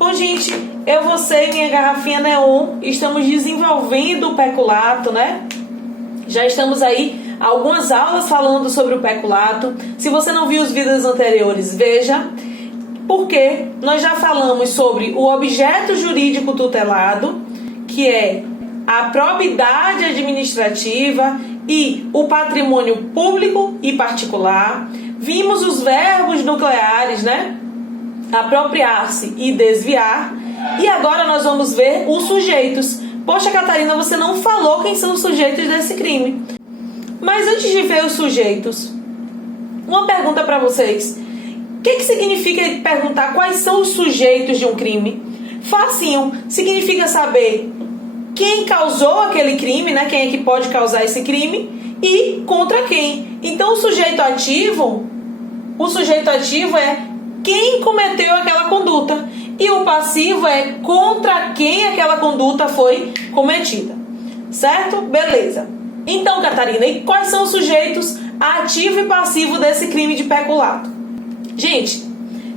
Bom, gente, você e minha garrafinha neon estamos desenvolvendo o peculato, né? Já estamos aí algumas aulas falando sobre o peculato. Se você não viu os vídeos anteriores, veja. Porque nós já falamos sobre o objeto jurídico tutelado, que é a probidade administrativa e o patrimônio público e particular. Vimos os verbos nucleares, né? Apropriar-se e desviar. E agora nós vamos ver os sujeitos. Poxa, Catarina, você não falou quem são os sujeitos desse crime. Mas antes de ver os sujeitos, uma pergunta para vocês. O que significa perguntar quais são os sujeitos de um crime? Facinho, significa saber quem causou aquele crime, né? Quem é que pode causar esse crime e contra quem. Então o sujeito ativo é quem cometeu aquela conduta e o passivo é contra quem aquela conduta foi cometida. Certo? Beleza. Então, Catarina, e quais são os sujeitos ativo e passivo desse crime de peculato? Gente,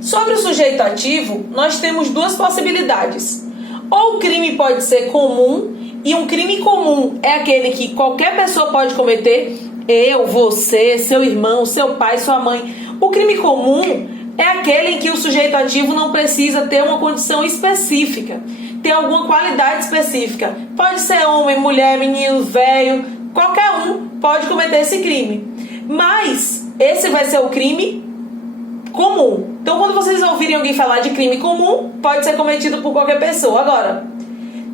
sobre o sujeito ativo, nós temos duas possibilidades. Ou o crime pode ser comum, e um crime comum é aquele que qualquer pessoa pode cometer, eu, você, seu irmão, seu pai, sua mãe. O crime comum é aquele em que o sujeito ativo não precisa ter uma condição específica, ter alguma qualidade específica. Pode ser homem, mulher, menino, velho, qualquer um pode cometer esse crime. Mas esse vai ser o crime comum. Então, quando vocês ouvirem alguém falar de crime comum, pode ser cometido por qualquer pessoa. Agora,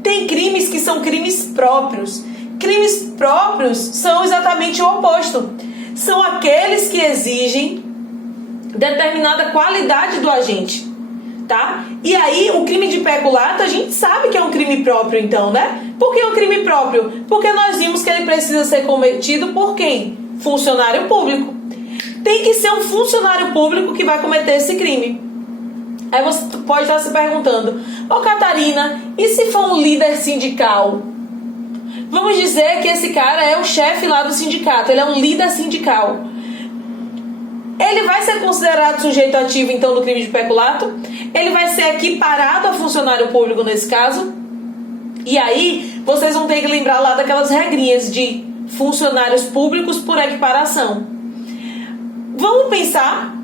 tem crimes que são crimes próprios. Crimes próprios são exatamente o oposto. São aqueles que exigem determinada qualidade do agente, tá? E aí, o crime de peculato, a gente sabe que é um crime próprio, então, né? Por que é um crime próprio? Porque nós vimos que ele precisa ser cometido por quem? Funcionário público. Tem que ser um funcionário público que vai cometer esse crime. Aí você pode estar se perguntando, Catarina, e se for um líder sindical? Vamos dizer que esse cara é o chefe lá do sindicato, ele é um líder sindical. Ele vai ser considerado sujeito ativo, então, do crime de peculato? Ele vai ser equiparado a funcionário público nesse caso? E aí, vocês vão ter que lembrar lá daquelas regrinhas de funcionários públicos por equiparação. Vamos pensar,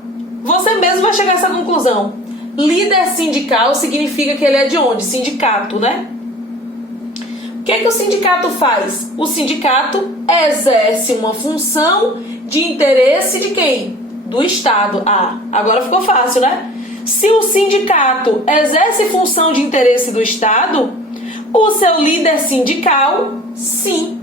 você mesmo vai chegar a essa conclusão. Líder sindical significa que ele é de onde? Sindicato, né? O que o sindicato faz? O sindicato exerce uma função de interesse de quem? Do Estado. Ah, agora ficou fácil, né? Se o sindicato exerce função de interesse do Estado, o seu líder sindical, sim,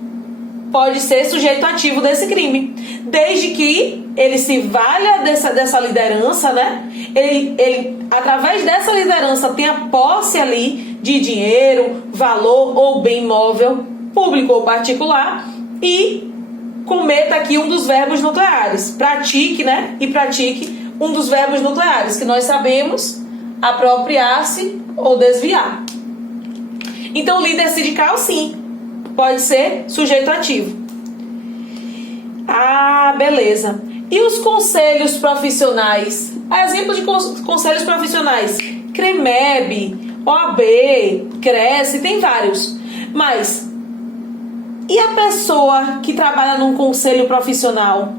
pode ser sujeito ativo desse crime, desde que ele se valha dessa liderança, né? Ele, através dessa liderança, tenha posse ali de dinheiro, valor ou bem móvel, público ou particular, e cometa aqui um dos verbos nucleares. Pratique, né? E pratique um dos verbos nucleares, que nós sabemos, apropriar-se ou desviar. Então, líder sindical, sim, pode ser sujeito ativo. Ah, beleza. E os conselhos profissionais? Exemplo de conselhos profissionais: CREMEB, OAB, Cresce, tem vários. Mas, e a pessoa que trabalha num conselho profissional?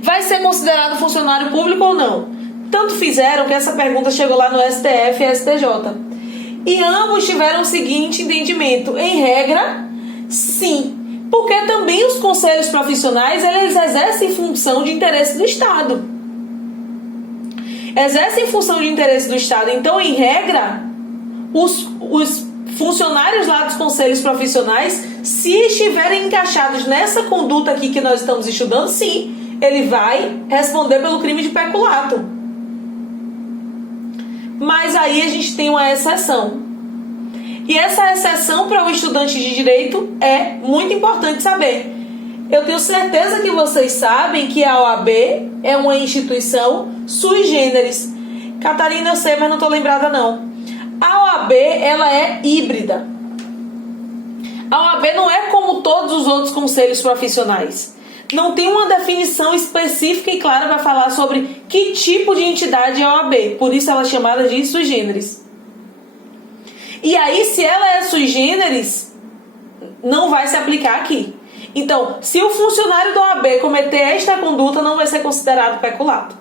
Vai ser considerado funcionário público ou não? Tanto fizeram que essa pergunta chegou lá no STF e STJ. E ambos tiveram o seguinte entendimento: em regra, sim. Porque também os conselhos profissionais, eles exercem função de interesse do Estado. Exercem função de interesse do Estado. Então, em regra, os funcionários lá dos conselhos profissionais, se estiverem encaixados nessa conduta aqui que nós estamos estudando, sim, ele vai responder pelo crime de peculato. Mas aí a gente tem uma exceção. E essa exceção para o estudante de direito é muito importante saber. Eu tenho certeza que vocês sabem que a OAB é uma instituição sui generis. Catarina, eu sei, mas não estou lembrada não. A OAB, ela é híbrida. A OAB não é como todos os outros conselhos profissionais. Não tem uma definição específica e clara para falar sobre que tipo de entidade é a OAB. Por isso ela é chamada de sui generis. E aí, se ela é sui generis, não vai se aplicar aqui. Então, se o funcionário da OAB cometer esta conduta, não vai ser considerado peculato.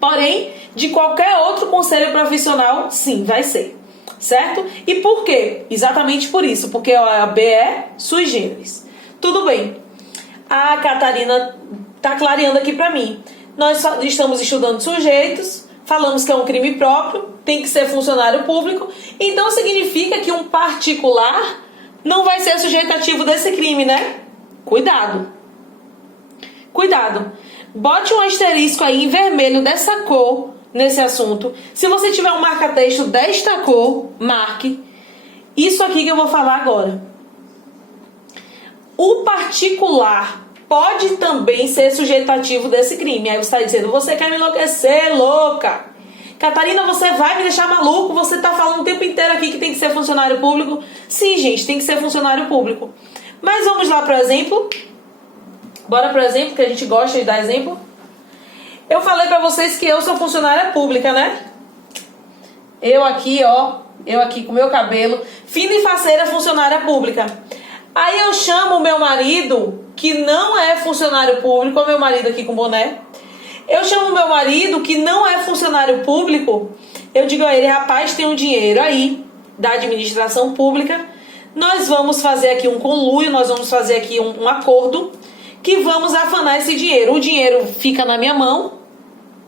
Porém, de qualquer outro conselho profissional, sim, vai ser. Certo? E por quê? Exatamente por isso, porque a OAB é sui generis. Tudo bem. A Catarina está clareando aqui para mim. Nós estamos estudando sujeitos, falamos que é um crime próprio, tem que ser funcionário público, então significa que um particular não vai ser sujeito ativo desse crime, né? Cuidado. Cuidado. Bote um asterisco aí em vermelho dessa cor nesse assunto. Se você tiver um marca-texto desta cor, marque. Isso aqui que eu vou falar agora. O particular pode também ser sujeito ativo desse crime. Aí você está dizendo, você quer me enlouquecer, louca? Catarina, você vai me deixar maluco? Você está falando o tempo inteiro aqui que tem que ser funcionário público. Sim, gente, tem que ser funcionário público. Mas vamos lá para o exemplo. Bora para o exemplo, que a gente gosta de dar exemplo. Eu falei para vocês que eu sou funcionária pública, né? Eu aqui, ó. Eu aqui com meu cabelo. Fina e faceira funcionária pública. Aí eu chamo o meu marido, que não é funcionário público. Olha o meu marido aqui com boné. Eu chamo o meu marido, que não é funcionário público. Eu digo a ele, rapaz, tem um dinheiro aí da administração pública. Nós vamos fazer aqui um conluio, nós vamos fazer aqui um acordo, que vamos afanar esse dinheiro. O dinheiro fica na minha mão.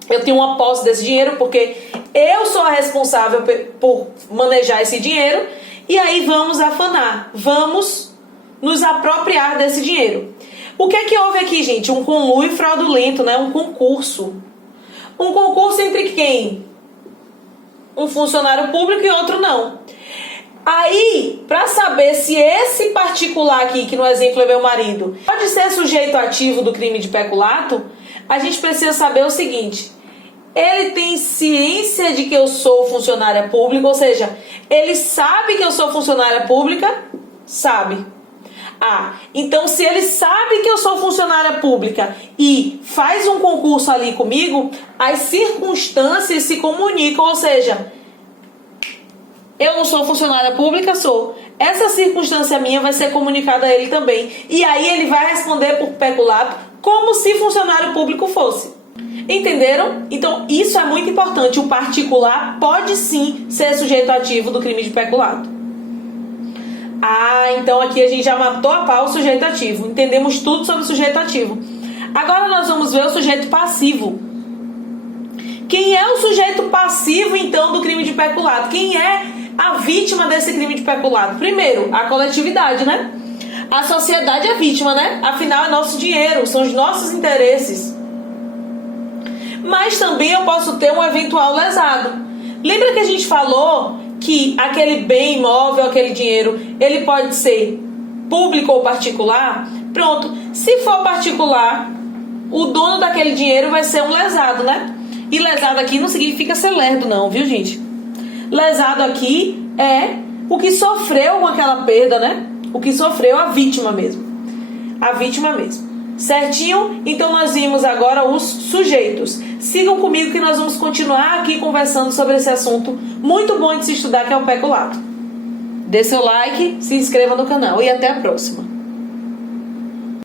Eu tenho uma posse desse dinheiro, porque eu sou a responsável por manejar esse dinheiro. E aí vamos afanar. Vamos nos apropriar desse dinheiro. O que é que houve aqui, gente? Um conluio fraudulento, né? Um concurso. Um concurso entre quem? Um funcionário público e outro não. Aí, para saber se esse particular aqui, que no exemplo é meu marido, pode ser sujeito ativo do crime de peculato, a gente precisa saber o seguinte: ele tem ciência de que eu sou funcionária pública, ou seja, ele sabe que eu sou funcionária pública? Sabe. Ah, então se ele sabe que eu sou funcionária pública e faz um concurso ali comigo, as circunstâncias se comunicam, ou seja, eu não sou funcionária pública, sou. Essa circunstância minha vai ser comunicada a ele também. E aí ele vai responder por peculato como se funcionário público fosse. Entenderam? Então isso é muito importante. O particular pode sim ser sujeito ativo do crime de peculato. Ah, então aqui a gente já matou a pau o sujeito ativo. Entendemos tudo sobre o sujeito ativo. Agora nós vamos ver o sujeito passivo. Quem é o sujeito passivo, então, do crime de peculato? Quem é a vítima desse crime de peculato? Primeiro, a coletividade, né? A sociedade é vítima, né? Afinal, é nosso dinheiro, são os nossos interesses. Mas também eu posso ter um eventual lesado. Lembra que a gente falou que aquele bem imóvel, aquele dinheiro, ele pode ser público ou particular? Pronto, se for particular, o dono daquele dinheiro vai ser um lesado, né? E lesado aqui não significa ser lerdo não, viu, gente? Lesado aqui é o que sofreu com aquela perda, né? O que sofreu a vítima mesmo. A vítima mesmo. Certinho? Então nós vimos agora os sujeitos. Sigam comigo que nós vamos continuar aqui conversando sobre esse assunto muito bom de se estudar, que é o peculato. Dê seu like, se inscreva no canal e até a próxima.